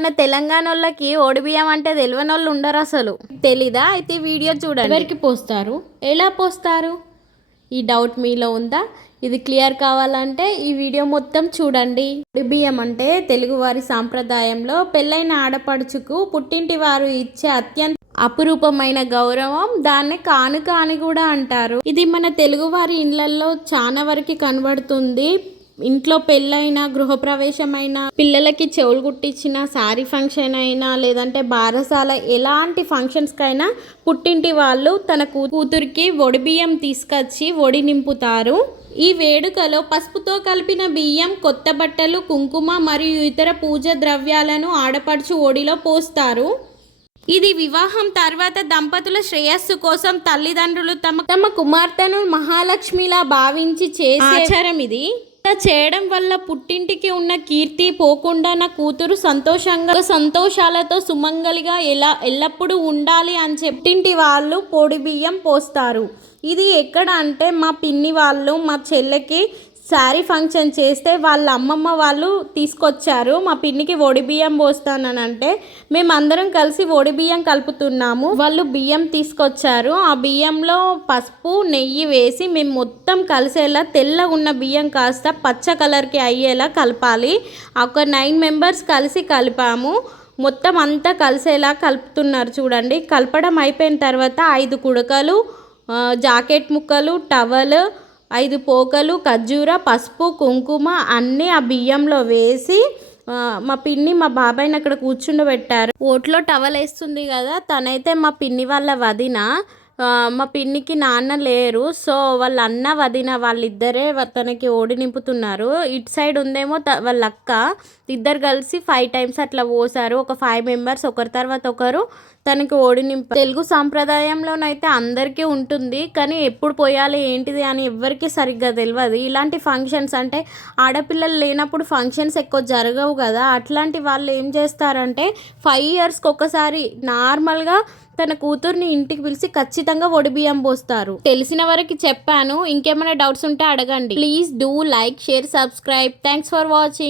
మన తెలంగాణోళ్ళకి ఓడిబియ్యం అంటే తెలియనోళ్ళు ఉండరు అసలు. తెలీదా? అయితే ఈ వీడియో చూడండి. ఎవరికి పోస్తారు, ఎలా పోస్తారు, ఈ డౌట్ మీలో ఉందా? ఇది క్లియర్ కావాలంటే ఈ వీడియో మొత్తం చూడండి. ఓడిబియ్యం అంటే తెలుగువారి సాంప్రదాయంలో పెళ్ళైన ఆడపడుచుకు పుట్టింటి వారు ఇచ్చే అత్యంత అపురూపమైన గౌరవం. దాన్ని కానుక అని కూడా అంటారు. ఇది మన తెలుగువారి ఇళ్లలో చాలా వరకు కనబడుతుంది. ఇంట్లో పెళ్ళైనా, గృహప్రవేశమైన, పిల్లలకి చెవులు కుట్టించిన, శారీ ఫంక్షన్ అయినా, లేదంటే బారసాల, ఎలాంటి ఫంక్షన్స్కైనా పుట్టింటి వాళ్ళు తన కూతురికి ఒడిబియ్యం తీసుకొచ్చి ఒడి నింపుతారు. ఈ వేడుకలో పసుపుతో కలిపిన బియ్యం, కొత్త బట్టలు, కుంకుమ మరియు ఇతర పూజ ద్రవ్యాలను ఆడపడుచు ఒడిలో పోస్తారు. ఇది వివాహం తర్వాత దంపతుల శ్రేయస్సు కోసం తల్లిదండ్రులు తమ కుమార్తెను మహాలక్ష్మిలా భావించి చేసే ఆచారం ఇది. చేయడం వల్ల పుట్టింటికి ఉన్న కీర్తి పోకుండా నా కూతురు సంతోషాలతో సుమంగలిగా ఎల్లప్పుడూ ఉండాలి అని పుట్టింటి వాళ్ళు పొడి బియ్యం పోస్తారు. ఇది ఎక్కడ అంటే మా పిన్ని వాళ్ళు మా చెల్లెకి శారీ ఫంక్షన్ చేస్తే వాళ్ళ అమ్మమ్మ వాళ్ళు తీసుకొచ్చారు. మా పిన్నికి ఒడి బియ్యం పోస్తానంటే మేమందరం కలిసి ఒడి బియ్యం కలుపుతున్నాము. వాళ్ళు బియ్యం తీసుకొచ్చారు. ఆ బియ్యంలో పసుపు, నెయ్యి వేసి మేము మొత్తం కలిసేలా తెల్లగా ఉన్న బియ్యం కాస్త పచ్చ కలర్కి అయ్యేలా కలపాలి. ఒక 9 మెంబర్స్ కలిసి కలిపాము. మొత్తం అంతా కలిసేలా కలుపుతున్నారు చూడండి. కలపడం అయిపోయిన తర్వాత 5 కుడకలు, జాకెట్ ముక్కలు, టవల్, 5 పోకలు, ఖర్జూర, పసుపు, కుంకుమ అన్నీ ఆ బియ్యంలో వేసి మా పిన్ని మా బాబాయ్ని అక్కడ కూర్చుండబెట్టారు. ఓట్లో టవల్ వేస్తుంది కదా, తనైతే మా పిన్ని వాళ్ళ వదిన. మా పిన్నికి నాన్న లేరు. సో వాళ్ళ అన్న వదిన వాళ్ళిద్దరే తనకి ఓడి నింపుతున్నారు. ఇటు సైడ్ ఉందేమో వాళ్ళ అక్క. ఇద్దరు కలిసి 5 టైమ్స్ అట్లా పోసారు. ఒక 5 మెంబర్స్ ఒకరి తర్వాత ఒకరు తనకి ఓడి నింప. తెలుగు సాంప్రదాయంలోనైతే అందరికీ ఉంటుంది, కానీ ఎప్పుడు పోయాలి ఏంటిది అని ఎవ్వరికీ సరిగ్గా తెలియదు. ఇలాంటి ఫంక్షన్స్ అంటే ఆడపిల్లలు లేనప్పుడు ఫంక్షన్స్ ఎక్కువ జరగవు కదా, అట్లాంటి వాళ్ళు ఏం చేస్తారంటే 5 ఇయర్స్కి ఒకసారి నార్మల్గా తన కూతుర్ని ఇంటికి పిలిచి ఖచ్చితంగా ఒడిబియ్యం పోస్తారు. తెలిసిన వరకు చెప్పాను. ఇంకేమైనా డౌట్స్ ఉంటే అడగండి. Please do like, share, subscribe. Thanks for watching.